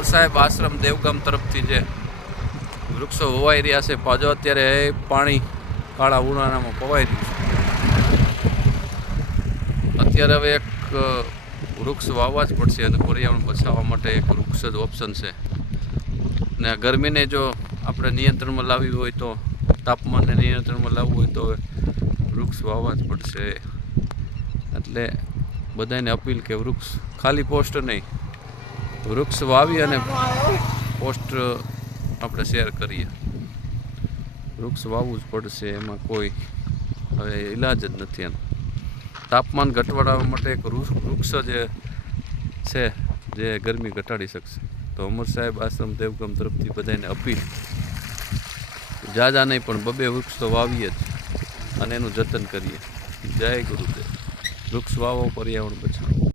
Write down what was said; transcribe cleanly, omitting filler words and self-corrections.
અમર સાહેબ આશ્રમ દેવગામ તરફથી જે વૃક્ષો વવાઈ રહ્યા છે, પાછો અત્યારે પાણી કાળા ઉનાળામાં પવાઈ રહ્યું છે. અત્યારે હવે એક વૃક્ષ વાવવા જ પડશે અને પર્યાવરણ બચાવવા માટે એક વૃક્ષ જ ઓપ્શન છે. ને ગરમીને જો આપણે નિયંત્રણમાં લાવવી હોય તો, તાપમાનને નિયંત્રણમાં લાવવું હોય તો વૃક્ષ વાવવા જ પડશે. એટલે બધાને અપીલ કે વૃક્ષ ખાલી પોસ્ટ નહીં, વૃક્ષ વાવી અને પોસ્ટ આપણે શેર કરીએ. વૃક્ષ વાવવું જ પડશે, એમાં કોઈ હવે ઈલાજ જ નથી. એમ તાપમાન ઘટાડવા માટે એક વૃક્ષ જે છે જે ગરમી ઘટાડી શકશે. તો અમર સાહેબ આશ્રમ દેવગામ તરફથી બધાને અપીલ, જાજા નહીં પણ 2 વૃક્ષ તો વાવીએ જ અને એનું જતન કરીએ. જય ગુરુદેવ. વૃક્ષ વાવો, પર્યાવરણ બચાવો.